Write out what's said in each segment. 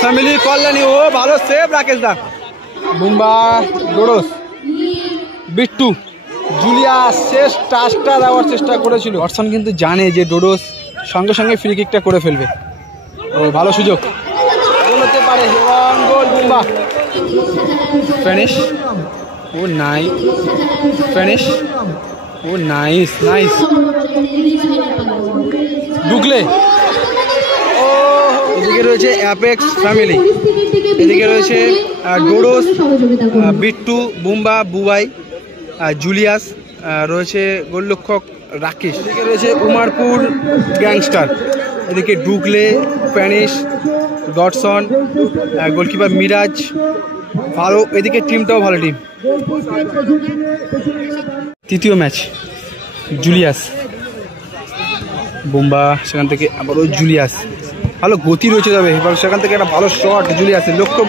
Family Kalyani ও ভালো save Rakesh দা Bumba ডোডোস Bittu Julius শেষ টাচটা দেওয়ার চেষ্টা করেছিল। গডসন কিন্তু জানে যে ডোডোস সঙ্গে সঙ্গে ফ্রি কিকটা করে ফেলবে। ও ভালো সুযোগ হতে পারে এবং গোল বুম্বা ফিনিশ। ও নাই ফিনিশ। ও নাইস নাইস ঢুকলে। ও এদিকে রয়েছে অ্যাপেক্স ফ্যামিলি, এদিকে রয়েছে ডোডোস বিট্টু বুম্বা বুবাই জুলিয়াস, রয়েছে গোলরক্ষক রাকেশ, এদিকে রয়েছে উমারপুর গ্যাংস্টার, এদিকে ডুগলে প্যানিশ গডসন গোলকিপার মিরাজ ভালো। এদিকে টিমটাও ভালো টিম। তৃতীয় ম্যাচ জুলিয়াস বুম্বা, সেখান থেকে আবারও জুলিয়াস ভালো গতি রয়েছে। তবে এবার সেখান থেকে একটা ভালো শট জুলিয়াসের লক্ষ্য।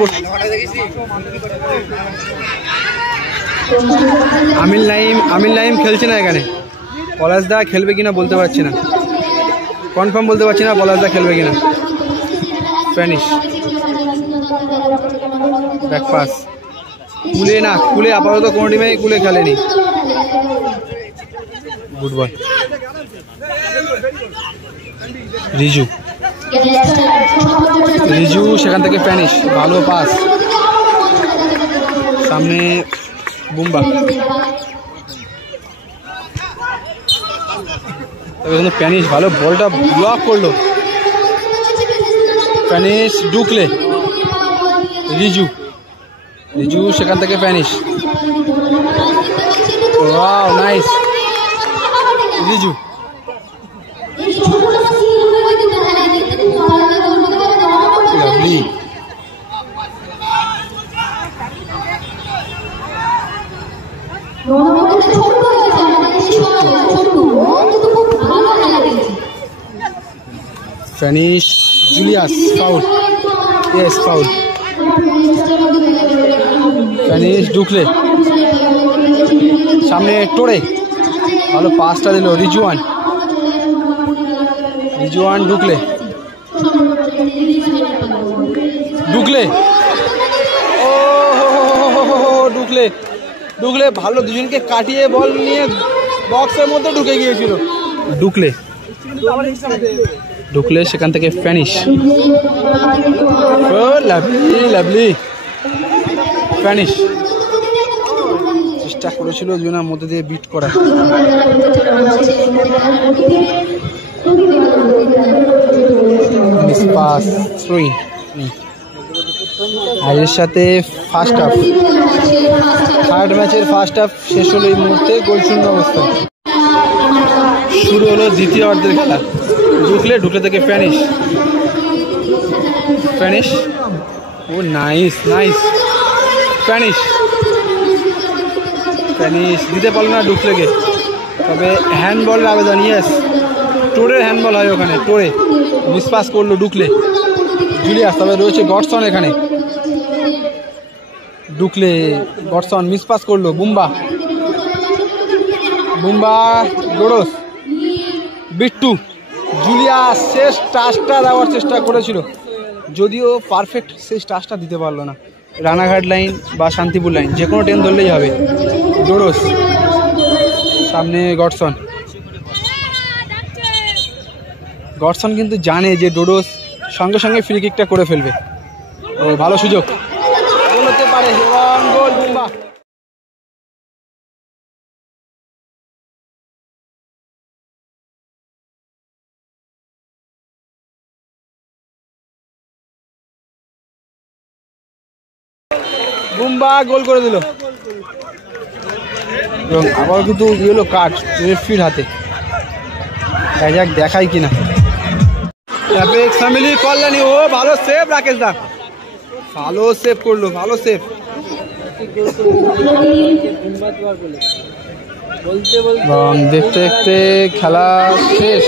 আমিল নাইম খেলছে না এখানে। পলাশদা খেলবে কিনা বলতে পারছি না, কনফার্ম বলতে পারছি না পলাশদা খেলবে কিনা। ফিনিশ ব্যাক পাস কুলে না, কুলে আপাতত কোনো টিমে কুলে খেলেনি। গুড বল রিজু, রিজু সেখান থেকে ফিনিশ ভালো পাস সামনে বুম্বা। তবে কিন্তু প্যানিশ ভালো বলটা ব্লক করলো। প্যানিশ ঢুকলে রিজু, রিজু সেখান থেকে penis. Wow nice Riju. Lovely finish Julius foul, yes foul. Finish ঢুকলে সামনে টোরে ভালো পাসটা দিল রিজওয়ান, রিজওয়ান ঢুকলে ঢুকলে ও ঢুকলে ঢুকলে ভালো দুজনকে কাটিয়ে বল নিয়ে বক্সের মধ্যে ঢুকে গিয়েছিল। ঢুকলে ঢুকলে সেখান থেকে ফিনিশ। ও লাভলি লাভলি ফিনিশ। চেষ্টা করেছিল দুজনের মধ্যে দিয়ে বিট করা। পাস থ্রোইং এর সাথে ফার্স্ট হাফ, থার্ড ম্যাচের ফার্স্ট হাফ শেষ হলো এই মুহূর্তে গোলশূন্য অবস্থায়। শুরু হলো দ্বিতীয় অর্ধের খেলা। ঢুকলে ঢুকলে থেকে ফিনিশ ফিনিশ। ও নাইস নাইস ফিনিশ। ফিনিশ দিতে পারলো না ঢুকলেকে, তবে হ্যান্ডবলের আবেদন। ইয়েস টোরের হ্যান্ডবল হয় ওখানে, টোরে মিসপাস করলো ঢুকলে জুলিয়াস। তবে রয়েছে গডসন এখানে, ঢুকলে গডসন মিসপাস করলো বুম্বা, বুম্বা ডোডোস বিট্টু জুলিয়াস শেষ টাচটা দেওয়ার চেষ্টা করেছিল, যদিও পারফেক্ট শেষ টাচটা দিতে পারলো না। রানাঘাট লাইন বা শান্তিপুর লাইন যে কোনো ট্রেন ধরলেই হবে। ডোডোস সামনে গডসন, গডসন কিন্তু জানে যে ডোডোস সঙ্গে সঙ্গে ফ্রি কিকটা করে ফেলবে। ও ভালো সুযোগ হতে পারে এবং গোল বুম্বা। বুম্বা গোল করে দিল এবং আবার কিন্তু ইয়েলো কার্ড রেফারির হাতে। যাক দেখাই কিনা। ফ্যামিলি কল্যাণী ও ভালো সেভ রাকেশ দা, ভালো সেভ করলো, ভালো সেভ। দেখতে দেখতে খেলা শেষ।